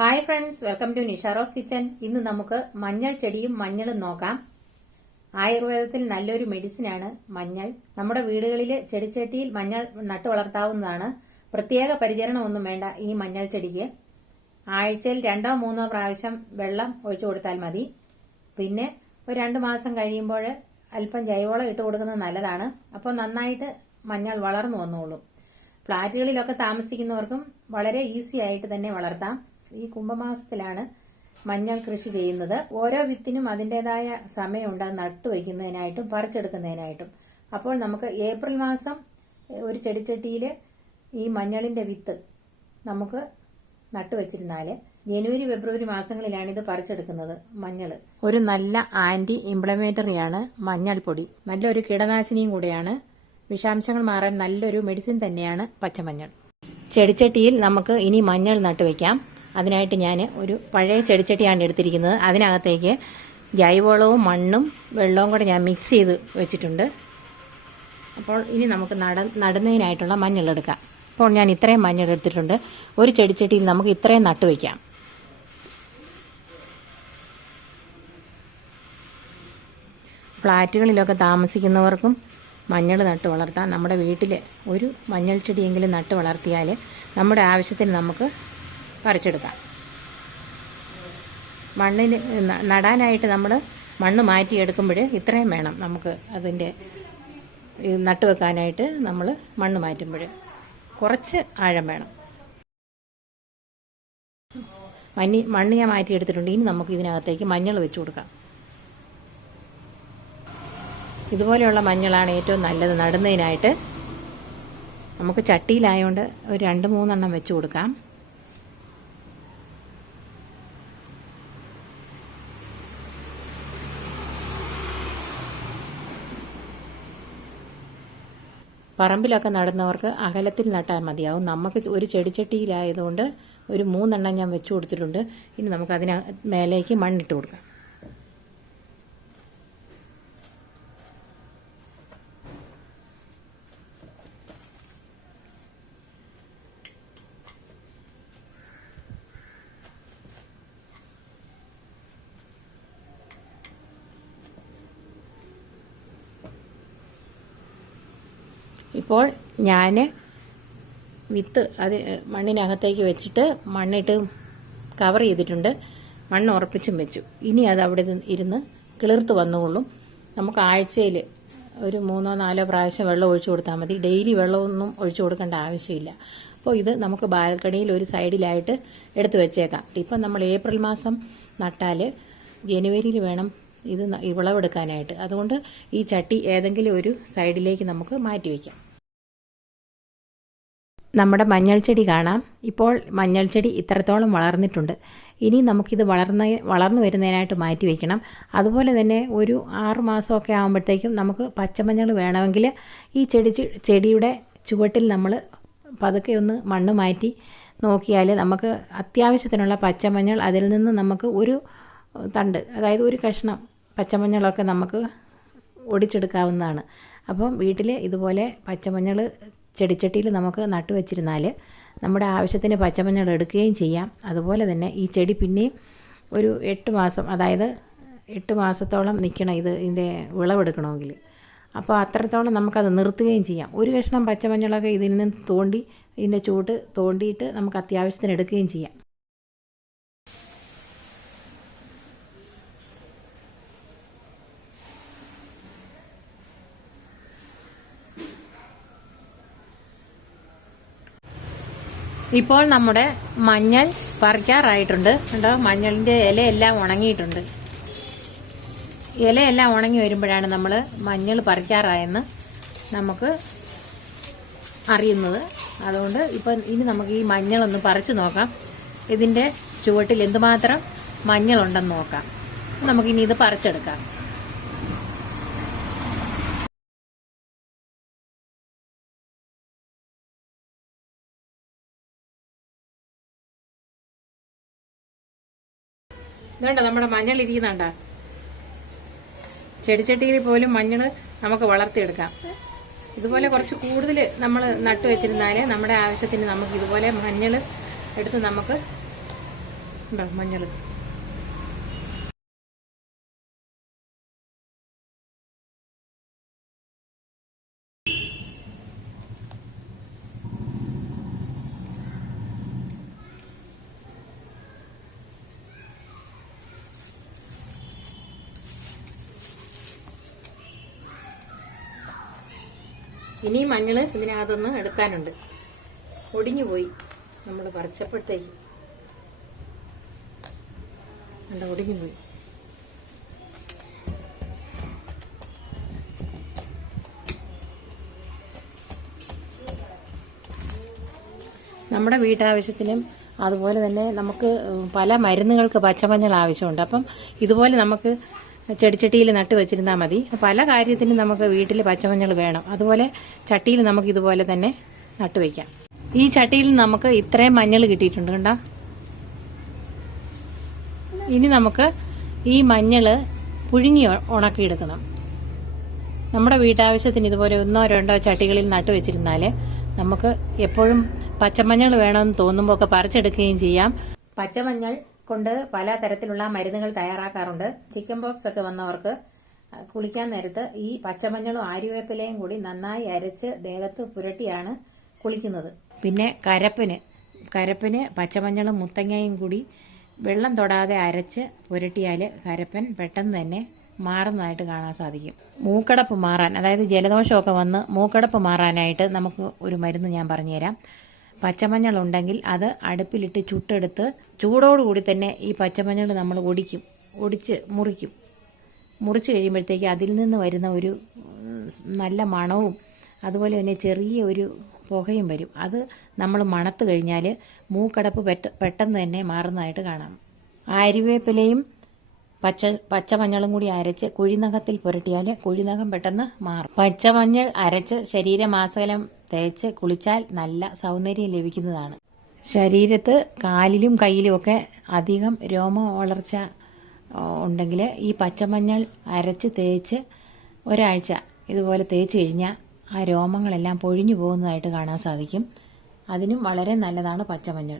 Hi friends, welcome to Nisha Rose kitchen. ഇന്ന് നമുക്ക് മഞ്ഞൾ ചെടിയും മഞ്ഞളും നോക്കാം. ആയുർവേദത്തിൽ നല്ലൊരു മെഡിസിനാണ് മഞ്ഞൾ. നമ്മുടെ വീടുകളിൽ ചെടിച്ചട്ടിയിൽ മഞ്ഞൾ നട്ടു വളർത്താവുന്നതാണ്. പ്രത്യേക പരിചരണം ഒന്നും വേണ്ട ഈ മഞ്ഞൾ ചെടിക്ക്. ആഴ്ചയിൽ 2-3 പ്രാവശ്യം വെള്ളം ഒഴിച്ചു കൊടുത്താൽ മതി. പിന്നെ ഒരു 2 മാസം കഴിയുമ്പോൾ അല്പം ജൈവവളം ഇട്ട് കൊടുക്കുന്നത് നല്ലതാണ്. അപ്പോൾ നന്നായിട്ട് മഞ്ഞൾ വളർന്നു വന്നോളും. ഫ്ളാറ്റുകളിലൊക്കെ താമസിക്കുന്നവർക്കും വളരെ ഈസി ആയിട്ട് തന്നെ വളർത്താം. ഈ കുംഭമാസത്തിലാണ് മഞ്ഞൾ കൃഷി ചെയ്യുന്നത്. ഓരോ വിത്തിനും അതിൻ്റെതായ സമയമുണ്ട് അത് നട്ടുവയ്ക്കുന്നതിനായിട്ടും പറിച്ചെടുക്കുന്നതിനായിട്ടും. അപ്പോൾ നമുക്ക് ഏപ്രിൽ മാസം ഒരു ചെടിച്ചട്ടിയിൽ ഈ മഞ്ഞളിന്റെ വിത്ത് നമുക്ക് നട്ടുവച്ചിരുന്നാൽ ജനുവരി ഫെബ്രുവരി മാസങ്ങളിലാണ് ഇത് പറിച്ചെടുക്കുന്നത്. മഞ്ഞൾ ഒരു നല്ല ആന്റി ഇംപ്ലമേറ്ററിയാണ് മഞ്ഞൾപ്പൊടി. നല്ലൊരു കീടനാശിനിയും കൂടെയാണ്. വിഷാംശങ്ങൾ മാറാൻ നല്ലൊരു മെഡിസിൻ തന്നെയാണ് പച്ചമഞ്ഞൾ. ചെടിച്ചട്ടിയിൽ നമുക്ക് ഇനി മഞ്ഞൾ നട്ടുവയ്ക്കാം. അതിനായിട്ട് ഞാൻ ഒരു പഴയ ചെടിച്ചട്ടിയാണ് എടുത്തിരിക്കുന്നത്. അതിനകത്തേക്ക് ജൈവവളവും മണ്ണും വെള്ളവും കൂടെ ഞാൻ മിക്സ് ചെയ്ത് വെച്ചിട്ടുണ്ട്. അപ്പോൾ ഇനി നമുക്ക് നടുന്നതിനായിട്ടുള്ള മഞ്ഞൾ എടുക്കാം. അപ്പോൾ ഞാൻ ഇത്രയും മഞ്ഞൾ എടുത്തിട്ടുണ്ട്. ഒരു ചെടിച്ചട്ടിയിൽ നമുക്ക് ഇത്രയും നട്ടുവയ്ക്കാം. ഫ്ലാറ്റുകളിലൊക്കെ താമസിക്കുന്നവർക്കും മഞ്ഞൾ നട്ട് വളർത്താം. നമ്മുടെ വീട്ടിൽ ഒരു മഞ്ഞൾ ചെടിയെങ്കിലും നട്ട് വളർത്തിയാൽ നമ്മുടെ ആവശ്യത്തിന് നമുക്ക് പറിച്ചെടുക്കാം. മണ്ണിന് നടാനായിട്ട് നമ്മൾ മണ്ണ് മാറ്റിയെടുക്കുമ്പോൾ ഇത്രയും വേണം നമുക്ക്. അതിൻ്റെ നട്ടുവെക്കാനായിട്ട് നമ്മൾ മണ്ണ് മാറ്റുമ്പോൾ കുറച്ച് ആഴം വേണം. മണ്ണ് ഞാൻ മാറ്റിയെടുത്തിട്ടുണ്ട്. ഇനി നമുക്ക് ഇതിനകത്തേക്ക് മഞ്ഞൾ വെച്ച് കൊടുക്കാം. ഇതുപോലെയുള്ള മഞ്ഞളാണ് ഏറ്റവും നല്ലത് നടുന്നതിനായിട്ട്. നമുക്ക് ചട്ടിയിലായതുകൊണ്ട് ഒരു 2-3 എണ്ണം വെച്ച് കൊടുക്കാം. പറമ്പിലൊക്കെ നടുന്നവർക്ക് അകലത്തിൽ നട്ടാൽ മതിയാവും. നമുക്ക് ഒരു ചെടിച്ചട്ടിയിലായതുകൊണ്ട് ഒരു 3 എണ്ണം ഞാൻ വെച്ച് കൊടുത്തിട്ടുണ്ട്. ഇനി നമുക്ക് അതിന് മേലേക്ക് മണ്ണിട്ട് കൊടുക്കാം. ഇപ്പോൾ ഞാൻ വിത്ത് അത് മണ്ണിനകത്തേക്ക് വെച്ചിട്ട് മണ്ണിട്ട് കവർ ചെയ്തിട്ടുണ്ട്. മണ്ണ് ഉറപ്പിച്ചും വെച്ചു. ഇനി അത് അവിടെ ഇരുന്ന് കിളിർത്ത് വന്നുകൊള്ളും. നമുക്ക് ആഴ്ചയിൽ ഒരു 3-4 പ്രാവശ്യം വെള്ളം ഒഴിച്ചു കൊടുത്താൽ മതി. ഡെയിലി വെള്ളമൊന്നും ഒഴിച്ചു കൊടുക്കേണ്ട ആവശ്യമില്ല. അപ്പോൾ ഇത് നമുക്ക് ബാൽക്കണിയിൽ ഒരു സൈഡിലായിട്ട് എടുത്ത് വെച്ചേക്കാം. ഇപ്പം നമ്മൾ ഏപ്രിൽ മാസം നട്ടാൽ ജനുവരിയിൽ വേണം ഇത് വിളവെടുക്കാനായിട്ട്. അതുകൊണ്ട് ഈ ചട്ടി ഏതെങ്കിലും ഒരു സൈഡിലേക്ക് നമുക്ക് മാറ്റി വയ്ക്കാം. നമ്മുടെ മഞ്ഞൾ ചെടി കാണാം. ഇപ്പോൾ മഞ്ഞൾ ചെടി ഇത്രത്തോളം വളർന്നിട്ടുണ്ട്. ഇനി നമുക്കിത് വളർന്നു വരുന്നതിനായിട്ട് മാറ്റി വയ്ക്കണം. അതുപോലെ തന്നെ ഒരു 6 മാസമൊക്കെ ആകുമ്പോഴത്തേക്കും നമുക്ക് പച്ചമഞ്ഞൾ വേണമെങ്കിൽ ഈ ചെടിയുടെ ചുവട്ടിൽ നമ്മൾ പതുക്കെ ഒന്ന് മണ്ണ് മാറ്റി നോക്കിയാൽ നമുക്ക് അത്യാവശ്യത്തിനുള്ള പച്ചമഞ്ഞൾ അതിൽ നിന്ന് നമുക്ക് ഒരു തണ്ട്, അതായത് ഒരു കഷ്ണം പച്ചമഞ്ഞളൊക്കെ നമുക്ക് ഒടിച്ചെടുക്കാവുന്നതാണ്. അപ്പം വീട്ടിൽ ഇതുപോലെ പച്ചമഞ്ഞൾ ചെടിച്ചട്ടിയിൽ നമുക്ക് നട്ടുവച്ചിരുന്നാൽ നമ്മുടെ ആവശ്യത്തിന് പച്ചമഞ്ഞൾ എടുക്കുകയും ചെയ്യാം. അതുപോലെ തന്നെ ഈ ചെടി പിന്നെയും ഒരു 8 മാസം, അതായത് 8 മാസത്തോളം നിൽക്കണം ഇതിൻ്റെ വിളവെടുക്കണമെങ്കിൽ. അപ്പോൾ അത്രത്തോളം നമുക്കത് നിർത്തുകയും ചെയ്യാം. ഒരു കഷ്ണം പച്ചമഞ്ഞളൊക്കെ ഇതിൽ നിന്ന് ഇതിൻ്റെ ചൂട്ട് തോണ്ടിയിട്ട് നമുക്ക് അത്യാവശ്യത്തിന് എടുക്കുകയും ചെയ്യാം. ഇപ്പോൾ നമ്മുടെ മഞ്ഞൾ പറിക്കാറായിട്ടുണ്ട്. കണ്ടോ, മഞ്ഞളിൻ്റെ ഇലയെല്ലാം ഉണങ്ങിയിട്ടുണ്ട്. ഇലയെല്ലാം ഉണങ്ങി വരുമ്പോഴാണ് നമ്മൾ മഞ്ഞൾ പറിക്കാറായെന്ന് നമുക്ക് അറിയുന്നത്. അതുകൊണ്ട് ഇനി നമുക്ക് ഈ മഞ്ഞളൊന്ന് പറിച്ചു നോക്കാം. ഇതിൻ്റെ ചുവട്ടിൽ എന്തുമാത്രം മഞ്ഞളുണ്ടെന്ന് നോക്കാം. നമുക്കിനി ഇത് പറിച്ചെടുക്കാം. ഇതുകൊണ്ട് നമ്മുടെ മഞ്ഞൾ ഇരിക്കുന്നുണ്ട. ചെടിച്ചട്ടിയിൽ പോലും മഞ്ഞൾ നമുക്ക് വളർത്തിയെടുക്കാം. ഇതുപോലെ കുറച്ച് കൂടുതൽ നമ്മൾ നട്ടു വെച്ചിരുന്നാൽ നമ്മുടെ ആവശ്യത്തിന് നമുക്ക് ഇതുപോലെ മഞ്ഞൾ എടുത്ത് നമുക്ക് ഉണ്ടോ മഞ്ഞൾ. ഇനി മഞ്ഞൾ ഇതിനകത്തുനിന്ന് എടുക്കാനുണ്ട്. ഒടിഞ്ഞു പോയി നമ്മൾ പറിച്ചപ്പോഴത്തേക്ക്. ഒടിഞ്ഞു പോയി. നമ്മുടെ വീട്ടാവശ്യത്തിനും അതുപോലെ തന്നെ നമുക്ക് പല മരുന്നുകൾക്ക് പച്ചമഞ്ഞൾ ആവശ്യമുണ്ട്. അപ്പം ഇതുപോലെ നമുക്ക് ചെടിച്ചട്ടിയിൽ നട്ട് വെച്ചിരുന്നാൽ മതി. പല കാര്യത്തിനും നമുക്ക് വീട്ടിൽ പച്ചമഞ്ഞൾ വേണം. അതുപോലെ ചട്ടിയിൽ നമുക്ക് ഇതുപോലെ തന്നെ നട്ട് വയ്ക്കാം. ഈ ചട്ടിയിൽ നമുക്ക് ഇത്രയും മഞ്ഞൾ കിട്ടിയിട്ടുണ്ട് കണ്ടോ. ഇനി നമുക്ക് ഈ മഞ്ഞൾ പുഴുങ്ങി ഉണക്കിയെടുക്കണം. നമ്മുടെ വീട്ടാവശ്യത്തിന് ഇതുപോലെ 1-2 ചട്ടികളിൽ നട്ട് വെച്ചിരുന്നാൽ നമുക്ക് എപ്പോഴും പച്ചമഞ്ഞൾ വേണമെന്ന് തോന്നുമ്പോൾ ഒക്കെ പറിച്ചെടുക്കുകയും ചെയ്യാം. പച്ചമഞ്ഞൾ കൊണ്ട് പല തരത്തിലുള്ള മരുന്നുകൾ തയ്യാറാക്കാറുണ്ട്. ചിക്കൻ ബോക്സ് ഒക്കെ വന്നവർക്ക് കുളിക്കാൻ നേരത്ത് ഈ പച്ചമഞ്ഞളും ആര്യവേപ്പിലയും കൂടി നന്നായി അരച്ച് ദേഹത്ത് പുരട്ടിയാണ് കുളിക്കുന്നത്. പിന്നെ കരപ്പിന് പച്ചമഞ്ഞളും മുത്തങ്ങയും കൂടി വെള്ളം തൊടാതെ അരച്ച് പുരട്ടിയാൽ കരപ്പൻ പെട്ടെന്ന് തന്നെ മാറുന്നതായിട്ട് കാണാൻ സാധിക്കും. മൂക്കടപ്പ് മാറാൻ, അതായത് ജലദോഷമൊക്കെ വന്ന് മൂക്കടപ്പ് മാറാനായിട്ട് നമുക്ക് ഒരു മരുന്ന് ഞാൻ പറഞ്ഞുതരാം. പച്ചമഞ്ഞൾ ഉണ്ടെങ്കിൽ അത് അടുപ്പിലിട്ട് ചുട്ടെടുത്ത് ചൂടോടുകൂടി തന്നെ ഈ പച്ചമഞ്ഞൾ നമ്മൾ മുറിച്ച് കഴിയുമ്പോഴത്തേക്ക് അതിൽ നിന്ന് വരുന്ന ഒരു നല്ല മണവും അതുപോലെ തന്നെ ചെറിയ ഒരു പുകയും വരും. അത് നമ്മൾ മണത്ത് കഴിഞ്ഞാൽ മൂക്കടപ്പ് പെട്ടെന്ന് തന്നെ മാറുന്നതായിട്ട് കാണാം. ആര്യവേപ്പിലയും പച്ചമഞ്ഞളും കൂടി അരച്ച് കുഴിനഖത്തിൽ പുരട്ടിയാൽ കുഴിനഖം പെട്ടെന്ന് മാറും. പച്ചമഞ്ഞൾ അരച്ച് ശരീരമാസകലം തേച്ച് കുളിച്ചാൽ നല്ല സൗന്ദര്യം ലഭിക്കുന്നതാണ്. ശരീരത്ത് കാലിലും കയ്യിലും ഒക്കെ അധികം രോമ വളർച്ച ഉണ്ടെങ്കിൽ ഈ പച്ചമഞ്ഞൾ അരച്ച് തേച്ച് ഒരാഴ്ച ഇതുപോലെ തേച്ച് കഴിഞ്ഞാൽ ആ രോമങ്ങളെല്ലാം പൊഴിഞ്ഞു പോകുന്നതായിട്ട് കാണാൻ സാധിക്കും. അതിനും വളരെ നല്ലതാണ് പച്ചമഞ്ഞൾ.